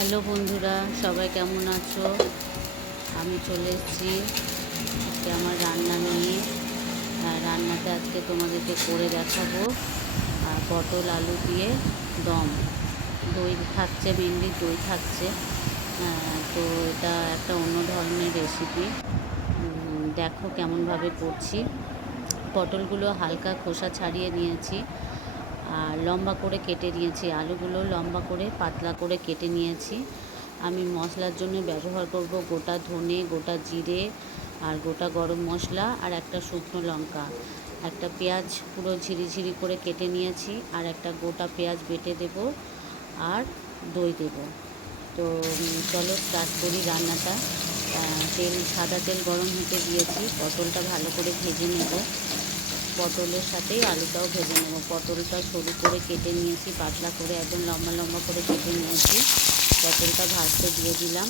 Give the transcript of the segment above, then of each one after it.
Hello বন্ধুরা, সবাই কেমন আছো? আমি চলে এসেছি আজকে আমার রান্না নিয়ে। আর রান্নাটা আজকে তোমাদেরকে করে দেখাবো। আর পটল, আলু দিয়ে দম। দই থাকছে মেনলি দই থাকছে। তো এটা একটা অন্য ধরনের রেসিপি দেখো কেমনভাবে করছি। পটলগুলো হালকা খোসা ছাড়িয়ে নিয়েছি। লম্বা করে কেটে নিয়েছি। আলুগুলো লম্বা করে, পাতলা করে কেটে নিয়েছি। আমি মশলার জন্য ব্যবহার করব গোটা ধনে, গোটা জিরে আর গোটা গরম মশলা আর একটা শুকনো লঙ্কা। একটা পেঁয়াজ পুরো ঝিরিঝিরি করে কেটে নিয়েছি আর একটা গোটা পেঁয়াজ বেটে দেব আর দই দেব। তো চলো স্টার্ট করি রান্নাটা। তেল, সাদা তেল গরম হতে দিয়েছি। পটলটা ভালো করে ভেজে নেব। পটলের সাথেই আলুটাও ভেজে নেব। পটলটা সরু করে কেটে নিয়েছি, পাতলা করে একদম লম্বা লম্বা করে কেটে নিয়েছি। পটলটা ভাজতে দিয়ে দিলাম।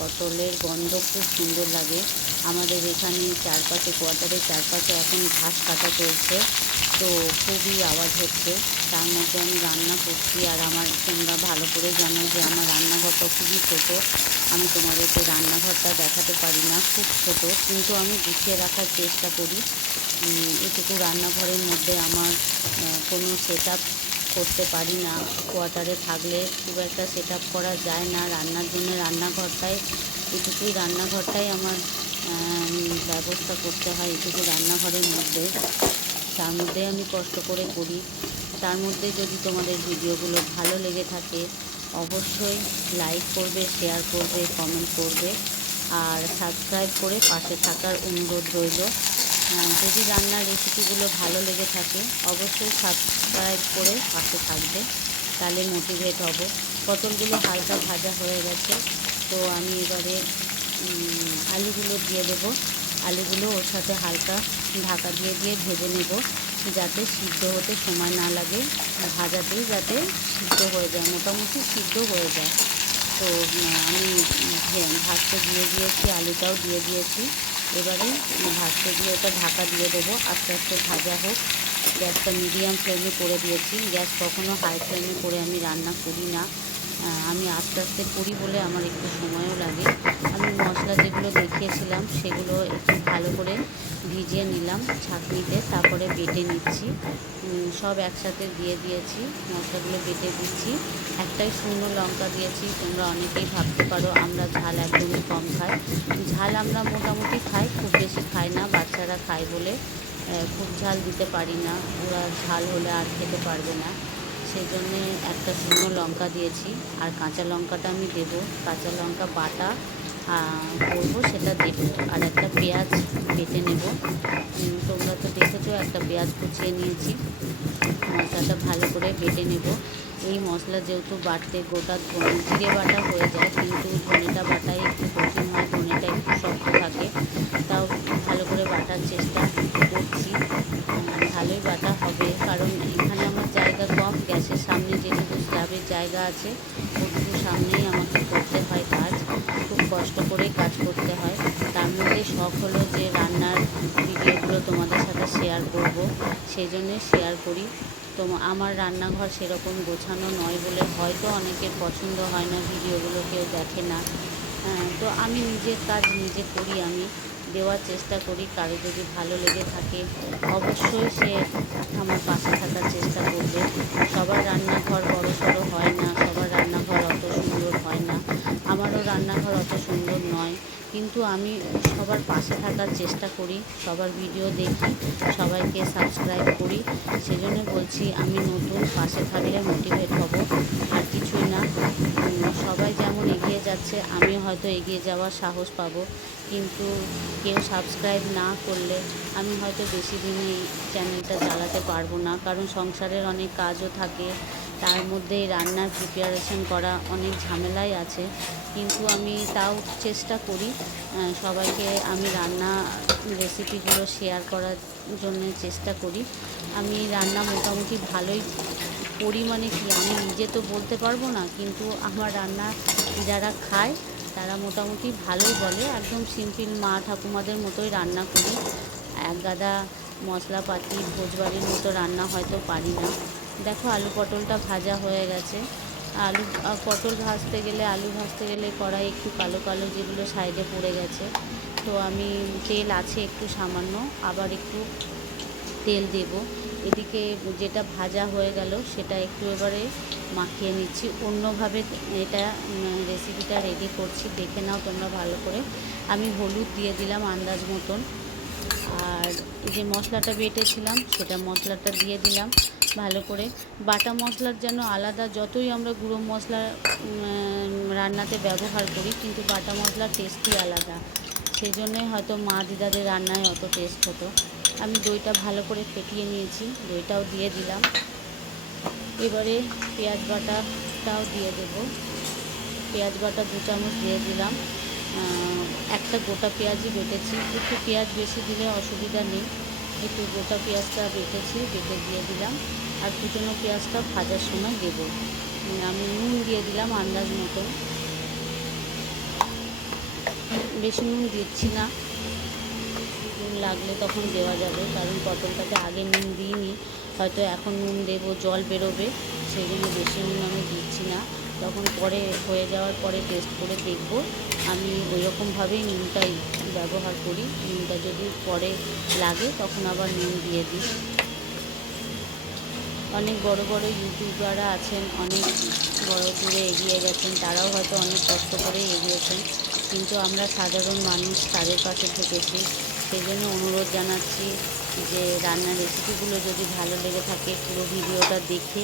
পটলের গন্ধ খুব সুন্দর লাগে। আমাদের এখানে চারপাশে কোয়ার্টারের চারপাশে এখন ঘাস কাটা চলছে, তো খুবই আওয়াজ হচ্ছে। তার মধ্যে আমি রান্না করছি আর আমার তোমরা ভালো করে জানো যে আমার রান্নাঘরটা খুবই ছোটো। আমি তোমাদেরকে রান্নাঘরটা দেখাতে পারি না, খুব ছোটো। কিন্তু আমি গুছিয়ে রাখার চেষ্টা করি। এটুকু রান্নাঘরের মধ্যে আমার কোনো সেট করতে পারি না। কোয়ার্টারে থাকলে খুব একটা সেট করা যায় না। রান্নার জন্য রান্নাঘরটাই এটুকুই রান্নাঘরটাই আমার ব্যবস্থা করতে হয় এটুকু রান্নাঘরের মধ্যে। তার মধ্যে আমি কষ্ট করে করি। তার মধ্যে যদি তোমাদের ভিডিওগুলো ভালো লেগে থাকে, অবশ্যই লাইক করবে শেয়ার করবে কমেন্ট করবে। আর সাবস্ক্রাইব করে পাশে থাকার অনুরোধ রইল। যদি রান্নার রেসিপিগুলো ভালো লেগে থাকে, অবশ্যই সাবস্ক্রাইব করে পাশে থাকবে। তাহলে মোটিভেট হব। পটলগুলো হালকা ভাজা হয়ে গেছে, তো আমি এবারে আলুগুলো দিয়ে দেবো। আলুগুলো ওর সাথে হালকা ঢাকা দিয়ে দিয়ে ভেজে নেব, যাতে সিদ্ধ হতে সময় না লাগে। ভাজাতেই যাতে সিদ্ধ হয়ে যায়, মোটামুটি সিদ্ধ হয়ে যায়। তো আমি ভাজতে দিয়ে দিয়েছি, আলুটাও দিয়ে দিয়েছি। এবারে ভাজতে দিয়ে ওটা ঢাকা দিয়ে দেবো। আস্তে আস্তে ভাজা হোক। গ্যাসটা মিডিয়াম ফ্লেমে করে দিয়েছি। গ্যাস কখনো হাই ফ্লেমে করে আমি রান্না করি না। আমি আস্তে আস্তে করি বলে আমার একটু সময়ও লাগে। আমি মশলা যেগুলো দেখিয়েছিলাম, সেগুলো একটু ভালো করে ভিজিয়ে নিলাম ছাঁকনিতে, তারপরে বেটে নিচ্ছি। সব একসাথে দিয়ে দিয়েছি, মশলাগুলো বেটে দিচ্ছি। একটাই শুকনো লঙ্কা দিয়েছি, তোমরা অনেকেই ভাবতে পারো আমরা ঝাল একদমই কম খাই। ঝাল আমরা মোটামুটি খাই, খুব বেশি খাই না, বাচ্চারা খায় বলে খুব ঝাল দিতে পারি না। ওরা ঝাল হলে আর খেতে পারবে না। সেই জন্যে একটা শুকনো লঙ্কা দিয়েছি। আর কাঁচা লঙ্কাটা আমি দেবো। কাঁচা লঙ্কা বাটা করব সেটা দেবো। আর একটা পেঁয়াজ বেটে নেব। তোমরা তো দেখেছ, একটা পেঁয়াজ কুচিয়ে নিয়েছি। মশলাটা ভালো করে বেটে নেব। এই মশলা যেহেতু বাটতে গোটা ধনে জিরে বাটা হয়ে যায়, কিন্তু ধনেটা বাটায় একটু কঠিন হয়, ধনেটা একটু শক্ত থাকে। তাও ভালো করে বাটার চেষ্টা করছি। ভালোই বাটা হবে, কারণ এখানে আমার জায়গা কম গ্যাসের সামনে যেটুকু স্ল্যাবের জায়গা আছে ওটুকু সামনেই আমাকে করতে হয় কাজ খুব কষ্ট করেই কাজ করতে হয়। তার মধ্যে শখ হলো যে রান্নার ভিডিওগুলো তোমাদের সাথে শেয়ার করব সেই জন্যে শেয়ার করি। তো আমার রান্নাঘর সেরকম গোছানো নয় বলে হয়তো অনেকের পছন্দ হয় না ভিডিওগুলো কেউ দেখে না। হ্যাঁ, তো আমি নিজের কাজ নিজে করি আমি। দেওয়ার চেষ্টা করি। কারও যদি ভালো লেগে থাকে, অবশ্যই সে আমার পাশে থাকার চেষ্টা করবে। সবার রান্নাঘর বড় সড়ো হয় না, সবার রান্নাঘর অত সুন্দর হয় না। আমারও রান্নাঘর অত সুন্দর নয়। কিন্তু আমি সবার পাশে থাকার চেষ্টা করি, সবার ভিডিও দেখি, সবাইকে সাবস্ক্রাইব করি। সেজন্য বলছি, আমি নতুন, পাশে থাকলে মোটিভেট হব। আর কিছুই না। সবাই যেমন এগিয়ে যাচ্ছে, আমি হয়তো এগিয়ে যাওয়ার সাহস পাবো। কিন্তু কেউ সাবস্ক্রাইব না করলে আমি হয়তো বেশি দিন এই চ্যানেলটা চালাতে পারব না। কারণ সংসারের অনেক কাজও থাকে, তার মধ্যে রান্নার প্রিপারেশন করা অনেক ঝামেলাই আছে। কিন্তু আমি তাও চেষ্টা করি সবাইকে আমি রান্না রেসিপিগুলো শেয়ার করার জন্য চেষ্টা করি। আমি রান্না মোটামুটি ভালোই পরিমাণে কি আমি নিজে তো বলতে পারব না, কিন্তু আমার রান্না যারা খায়, তারা মোটামুটি ভালোই বলে। একদম সিম্পল মা ঠাকুমাদের মতোই রান্না করি। এক গাদা মশলাপাতি, ভোজবাড়ির মতো রান্না হয়তো পারি না। দেখো আলু পটলটা ভাজা হয়ে গেছে। আলু পটল ভাজতে গেলে, আলু ভাজতে গেলে কড়াই একটু কালো কালো যেগুলো সাইডে পড়ে গেছে। তো আমি, তেল আছে একটু সামান্য, আবার একটু তেল দেব। এদিকে যেটা ভাজা হয়ে গেল, সেটা একটু এবারে মাখিয়ে নিচ্ছি। অন্যভাবে এটা রেসিপিটা রেডি করছি। দেখে নাও তোমরা ভালো করে। আমি হলুদ দিয়ে দিলাম আন্দাজ মতন। আর যে মশলাটা বেটেছিলাম, সেটা মশলাটা দিয়ে দিলাম ভালো করে। বাটা মশলার যেন আলাদা, যতই আমরা গুঁড়ো মশলা রান্নাতে ব্যবহার করি, কিন্তু বাটা মশলার টেস্টই আলাদা। সেই জন্যই হয়তো মা দিদাদের রান্নায় অত টেস্ট হতো। আমি দইটা ভালো করে ফেটিয়ে নিয়েছি, দইটাও দিয়ে দিলাম। এবারে পেঁয়াজ বাটাটাও দিয়ে দেবো। পেঁয়াজ বাটা দু চামচ দিয়ে দিলাম। একটা গোটা পেঁয়াজই বেটেছি। একটু পেঁয়াজ বেশি দিলে অসুবিধা নেই। একটু গোটা পেঁয়াজটা বেটেছি, বেটে দিয়ে দিলাম। আর কুচনো পেঁয়াজটা ভাজার সময় দেবো। আমি নুন দিয়ে দিলাম আন্দাজ মতো বেশি নুন দিচ্ছি না। নুন লাগলে তখন দেওয়া যাবে, কারণ পটলটাতে আগে নুন দিইনি, হয়তো এখন নুন দেবো, জল বেরোবে সেই জন্য বেশি নুন আমি দিচ্ছি না। তখন পরে হয়ে যাওয়ার পরে টেস্ট করে দেখব। আমি ওই রকমভাবেই নুনটাই ব্যবহার করি, নুনটা যদি পরে লাগে তখন আবার নুন দিয়ে দিই। অনেক বড় বড় ইউটিউবাররা আছেন, অনেক বড় দূরে এগিয়ে গেছেন, তারাও হয়তো অনেক কষ্ট করে এগিয়েছেন, কিন্তু আমরা সাধারণ মানুষ তাদের পাশে থেকেছি। সেই জন্য অনুরোধ জানাচ্ছি যে রান্নার রেসিপিগুলো যদি ভালো লেগে থাকে পুরো ভিডিওটা দেখে,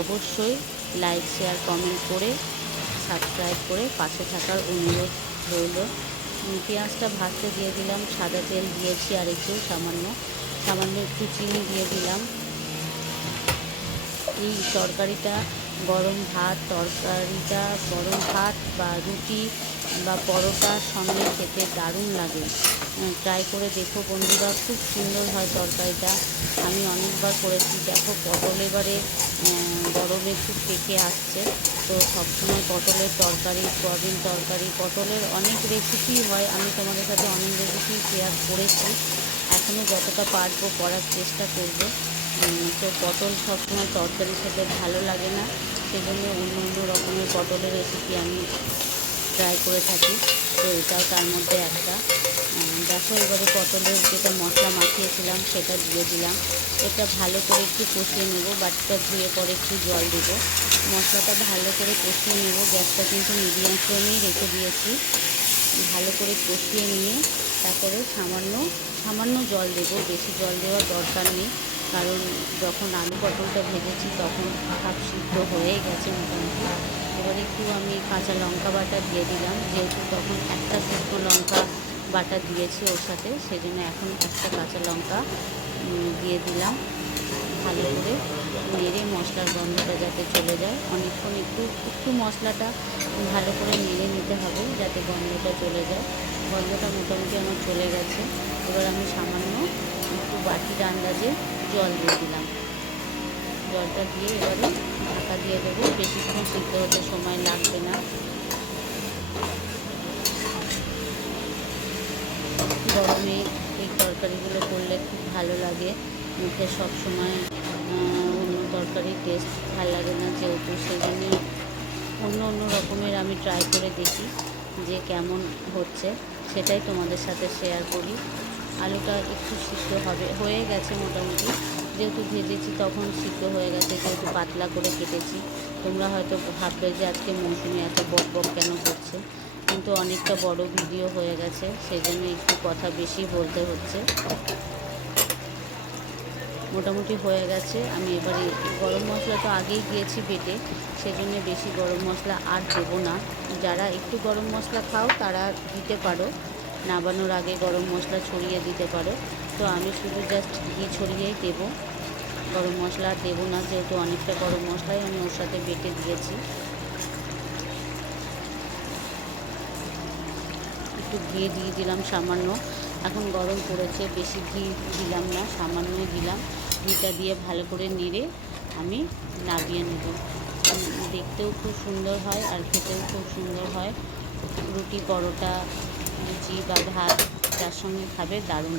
অবশ্যই লাইক শেয়ার কমেন্ট করে সাবস্ক্রাইব করে পাশে থাকার অনুরোধ রইল। পেঁয়াজটা ভাজতে দিয়ে দিলাম, সাদা তেল দিয়েছি আর একটু সামান্য সামান্য একটু চিনি দিয়ে দিলাম। এই তরকারিটা গরম ভাত, তরকারিটা গরম ভাত বা রুটি বা পরোটার সঙ্গে খেতে দারুণ লাগে। ট্রাই করে দেখো বন্ধুরা, খুব সুন্দর হয় তরকারিটা। আমি অনেকবার করেছি। দেখো পটল এবারে গরমে খুব পেকে আসছে। তো সবসময় পটলের তরকারি, সয়াবিন তরকারি, পটলের অনেক রেসিপি হয়। আমি তোমাদের সাথে অনেক রেসিপি শেয়ার করেছি। এখনও যতটা পারব করার চেষ্টা করব। তো পটল সবসময় তরকারির সাথে ভালো লাগে না। সেজন্য অন্য অন্য রকমের পটলের রেসিপি আমি ট্রাই করে থাকি। তো এটাও তার মধ্যে একটা। দেখো, এবারে পটলের যেটা মশলা মাখিয়েছিলাম, সেটা দিয়ে দিলাম। এটা ভালো করে একটু কষিয়ে নেব, বাটিটা ধুয়ে পরে একটু জল দেবো। মশলাটা ভালো করে কষিয়ে নেব। গ্যাসটা কিন্তু মিডিয়াম ফ্লেমেই রেখে দিয়েছি। ভালো করে কষিয়ে নিয়ে তারপরে সামান্য সামান্য জল দেবো। বেশি জল দেওয়ার দরকার নেই। কারণ যখন আলু পটলটা ভেজেছি, তখন হাফ সিদ্ধ হয়ে গেছে মোটামুটি। এবার একটু আমি কাঁচা লঙ্কা বাটা দিয়ে দিলাম। যেহেতু তখন একটা শুকনো লঙ্কা বাটা দিয়েছি ওর সাথে সেই জন্য এখন একটা কাঁচা লঙ্কা দিয়ে দিলাম। ভালো করে নেড়ে মশলার গন্ধটা যাতে চলে যায়। অনেকক্ষণ একটু একটু মশলাটা ভালো করে নেড়ে নিতে হবে যাতে গন্ধটা চলে যায়। গন্ধটা মোটামুটি আমার চলে গেছে। এবার আমি সামান্য একটু বাটির আন্দাজে জল দিয়ে দিলাম। জলটা দিয়ে এবারে ঢাকা দিয়ে দেবো। বেশিক্ষণ সিদ্ধ হতে সময় লাগবে না। গরমে এই তরকারিগুলো করলে খুব ভালো লাগে। মুখে সব সময় অন্য তরকারির টেস্ট ভালো লাগে না যেহেতু। সেই জন্য অন্য অন্য রকমের আমি ট্রাই করে দেখি যে কেমন হচ্ছে। সেটাই তোমাদের সাথে শেয়ার করি। আলুটা একটু সিদ্ধ হবে, হয়ে গেছে মোটামুটি। যেহেতু ভেজেছি, তখন সিদ্ধ হয়ে গেছে, যেহেতু পাতলা করে কেটেছি। তোমরা হয়তো ভাববে যে আজকে মৌসুমি এত বক বক কেন করছে? কিন্তু অনেকটা বড় ভিডিও হয়ে গেছে সেই জন্য একটু কথা বেশি বলতে হচ্ছে। মোটামুটি হয়ে গেছে, আমি এবারে গরম মশলা তো আগেই দিয়েছি বেটে, সেজন্য বেশি গরম মশলা আর দেবো না। যারা একটু গরম মশলা খাও, তারা দিতে পারো, নাবানোর আগে গরম মশলা ছড়িয়ে দিতে পারো। তো আমি শুধু জাস্ট ঘি ছড়িয়েই দেবো। গরম মশলা দেবো না, যেহেতু অনেকটা গরম মশলাই আমি ওর সাথে বেটে দিয়েছি। একটু ঘি দিয়ে দিলাম সামান্য। এখন গরম পড়েছে, বেশি ঘি দিলাম না, সামান্যই দিলাম। ঘিটা দিয়ে ভালো করে নেড়ে আমি নাবিয়ে নেব। দেখতেও খুব সুন্দর হয় আর খেতেও খুব সুন্দর হয়। রুটি, পরোটা, লুচি বা ভাত তার সঙ্গে খাবে দারুণ।